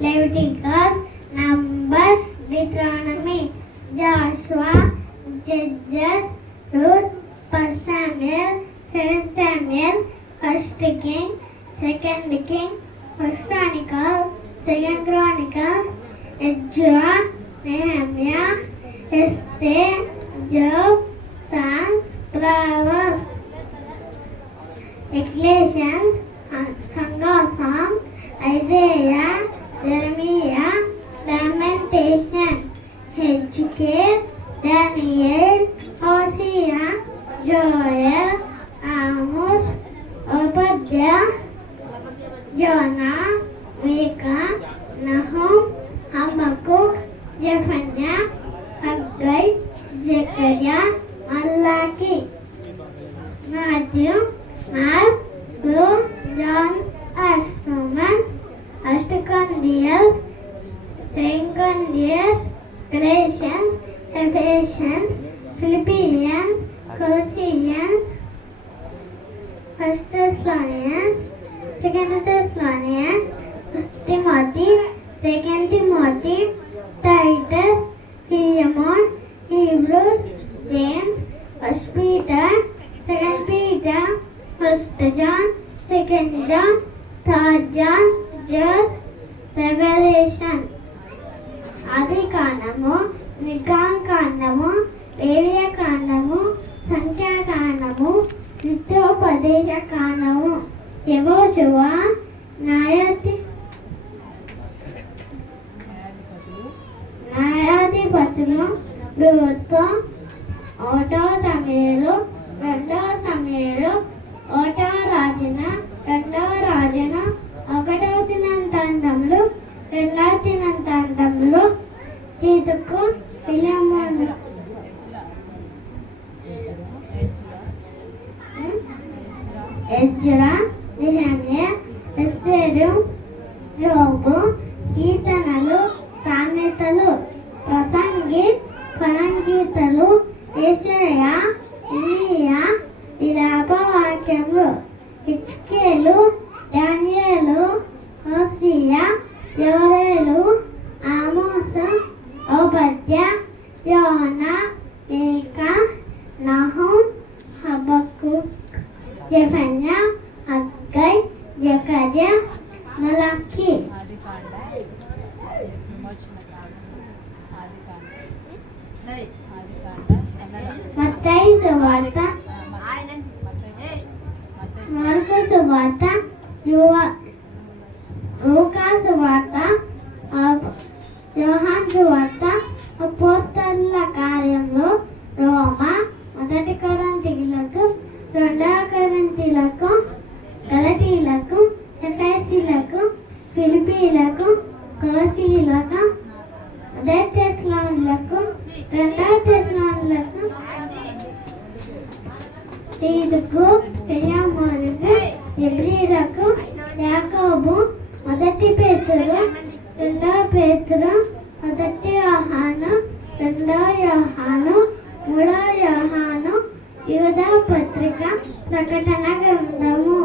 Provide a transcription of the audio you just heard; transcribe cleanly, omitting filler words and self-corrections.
Leviticus, Numbers, Deuteronomy, Joshua, Judges, Ruth, 1 Samuel, 2 Samuel, 1 King, 2 King, 1 Chronicle, 2 Chronicle, Ezra, Nehemiah, Esther, Job, Psalms, Proverbs, Ecclesiastes, Song of Songs, Isaiah, Jeremiah, Lamentation, Hezekiah, Daniel, Hosea, Joel, Amos, Obadiah, Jonah, Micah, Nahum, Habakkuk, Zephaniah, Haggai, Zechariah, Malachi, Matthew, Mark, Luke, John, Acts, Romans, 1 Corinthians, 2 Corinthians, Galatians, Ephesians, Philippians, Colossians, 1 Thessalonians, 2 Thessalonians, 1 Timothy, 2 Timothy, Titus, Philemon, Hebrews, James, 1 Peter, 2 Peter, 1 John, 2 John, 3 John, Jude, Revelation. ఆదికాండము, నిర్గమకాండము, లేవియకాండము, సంఖ్యాకాండము, ద్వితీయోపదేశకాండము, యెహోషువ, న్యాయాధిపతులు, Ruth, 1 సమూయేలు, 2 సమూయేలు, 1 రాజున, 2 రాజున, 1 దినవృత్తాంతములు, 2 దినవృత్తాంతములు, తీతుకు, Philemon, Ezra, Nehemiah, ఎస్తేరు, యోబు, కీర్తనలు, సామెతలు, ప్రసంగి, పరంగీతలు, యెషయా, ఇర్మీయా, విలాపవాక్యములు, హిజ్కీయేలు, దానియేలు, హోషేయ, యోవేలు, ఆమోసు, ఓబద్యా, యోనా, మీకా, నహూం, హబక్కూక్, జెఫన్యా, హగ్గై, జకర్యా, మలాకి. మత్తయి సువార్త, మార్కు సువార్త, లూకా సువార్త, యోహాను సువార్త, అపోస్తలుల కార్యములు, రోమా, 1 కొరింథీయులకు, 2 కొరింథీయులకు, గలతీయులకు, ఎఫెసీయులకు, ఫిలిప్పీయులకు, కొలస్సీయులకు, 1 తెస్సలోనికీయులకు, 2 తెస్సలోనికీయులకు, తీతుకు, ఫిలెమోనుకు, హెబ్రీయులకు, యాకోబు, 1 పేతురు, 2 పేతురు, 1 యోహాను, 2 యోహాను, 3 యోహాను, యూదా పత్రిక, ప్రకటన గ్రంథము.